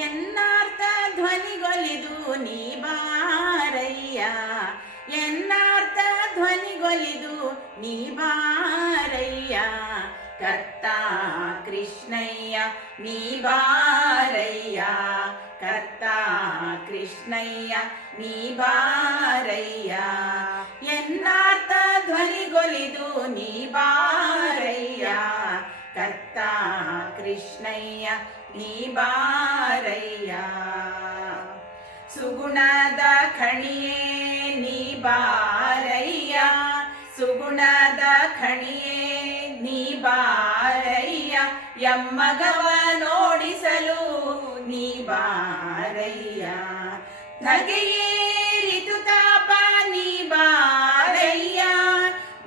ಎನ್ನಾರ್ಥ ಧ್ವನಿಗೊಲಿದು ನೀ ಬಾರಯ್ಯ, ಎನ್ನಾರ್ಥ ಧ್ವನಿಗೊಲಿದು ನೀ ಬಾರಯ್ಯ, ಕರ್ತ ಕೃಷ್ಣಯ್ಯ ನೀ ಬಾರಯ್ಯ, ಕರ್ತ ಕೃಷ್ಣಯ್ಯ ನೀ ಬಾರಯ್ಯ, ಎನ್ನಾರ್ಥ ಧ್ವನಿಗೊಲಿದು ನೀ ಬಾರಯ್ಯ, ಕರ್ತ ಕೃಷ್ಣಯ್ಯ ನೀ ಬಾರಯ್ಯ. ಸುಗುಣದ ಖಣಿಯೇ ನೀ ಬಾರಯ್ಯ, ಸುಗುಣದ ಖಣಿಯೇ ನೀ ಬಾರಯ್ಯ, ಎಮ್ಮಗವ ನೋಡಿಸಲು ನೀ ಬಾರಯ್ಯ, ಧಗೆಯೇರಿತು ತಾಪ ನೀ ಬಾರಯ್ಯ,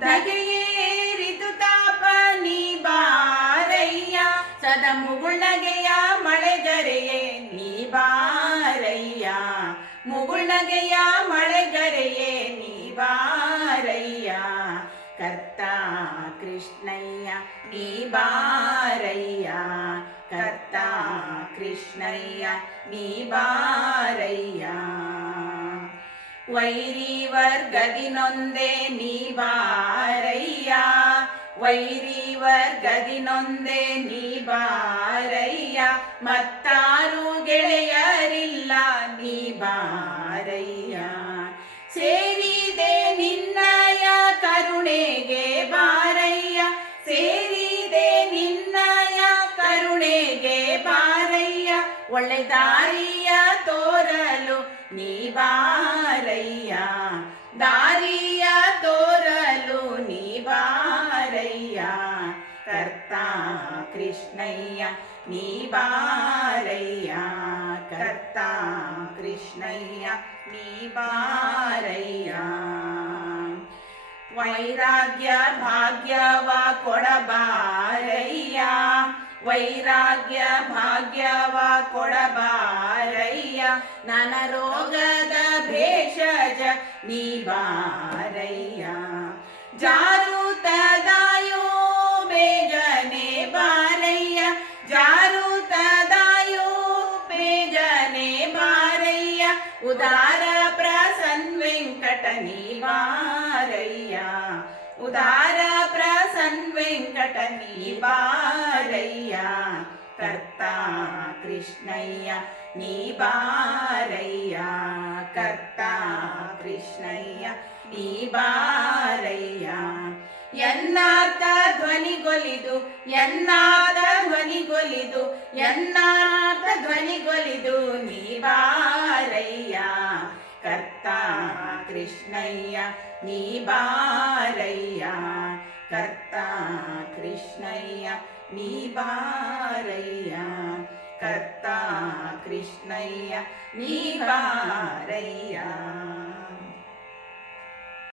ಧಗೆಯೇರಿತು ತಾಪ ನೀ ಬಾರಯ್ಯ, ಸದ ಮುಗುಳ್ನಗೆಯ ಮಳೆಗರೆಯೇ ನೀ ಬಾರಯ್ಯ, ಮುಗುಳ್ನಗೆಯ ಮಳೆಗರೆಯೇ ನೀ ಬಾರಯ್ಯ, ಕರ್ತ ಕೃಷ್ಣಯ್ಯ ನೀ ಬಾರಯ್ಯ, ಕರ್ತ ಕೃಷ್ಣಯ್ಯ ನೀ ಬಾರಯ್ಯ. ವೈರಿ ವರ್ಗದಿನೊಂದೇ ನೀ ಬಾರಯ್ಯ, ವೈರಿ ವರ್ಗದಿನೊಂದೇ ನೀ ಬಾರಯ್ಯ, ಮತ್ತಾರು ಗೆಳೆಯರಿಲ್ಲ ನೀ ಬಾರಯ್ಯ, ಸೇರಿದೆ ನಿನ್ನಯ ಕರುಣೆಗೆ ಬಾರಯ್ಯ, ಸೇರಿದೆ ನಿನ್ನಯ ಕರುಣೆಗೆ ಬಾರಯ್ಯ, ಒಳ್ಳೆ ದಾರಿಯ ತೋರಲು ನೀ ಬಾರಯ್ಯ, ದಾರಿಯ ತೋರಲು ನೀ ಬಾರಯ್ಯ, ಕರ್ತ ಕೃಷ್ಣಯ್ಯ ನೀ ಬಾರಯ್ಯ, ಕರ್ತ ಕೃಷ್ಣಯ್ಯ ನೀ ಬಾರಯ್ಯ. ವೈರಾಗ್ಯ ಭಾಗ್ಯವ ಕೊಡಬಾರಯ್ಯ, ವೈರಾಗ್ಯ ಭಾಗ್ಯವ ಕೊಡಬಾರಯ್ಯ, ನನ್ನ ರೋಗದ ಭೇಷಜ ನೀ ಬಾರಯ್ಯ, ಜಾರುತದಾಯೋ ಬೇಗನೆ ಬಾರಯ್ಯ, ಜಾರುತದಾಯೋ ಬೇಗನೆ ಬಾರಯ್ಯ, ಉದಾರ ಪ್ರಸನ್ನ ವೆಂಕಟ ನೀ ಬಾರಯ್ಯ, ಉದಾರ ಪ್ರಸನ್ನ ವೆಂಕಟ ನೀ ಬಾರಯ್ಯ, ಕರ್ತ ಕೃಷ್ಣಯ್ಯ ನೀ ಬಾರಯ್ಯ, ಕರ್ತ ಕೃಷ್ಣಯ್ಯ ನೀ ಬಾರಯ್ಯ. ಎನ್ನಾರ್ಥ ಧ್ವನಿಗೊಲಿದು, ಎನ್ನಾರ್ಥ ಧ್ವನಿಗೊಲಿದು, ಎನ್ನಾರ್ಥ ಧ್ವನಿಗೊಲಿದು ನೀ ಬಾರಯ್ಯ, ಕರ್ತ ಕೃಷ್ಣಯ್ಯ ನೀ ಬಾರಯ್ಯ, ಕರ್ತ ಕೃಷ್ಣಯ್ಯ ನೀ ಬಾರಯ್ಯ, ಕರ್ತ ಕೃಷ್ಣಯ್ಯ ನೀ ಬಾರಯ್ಯ.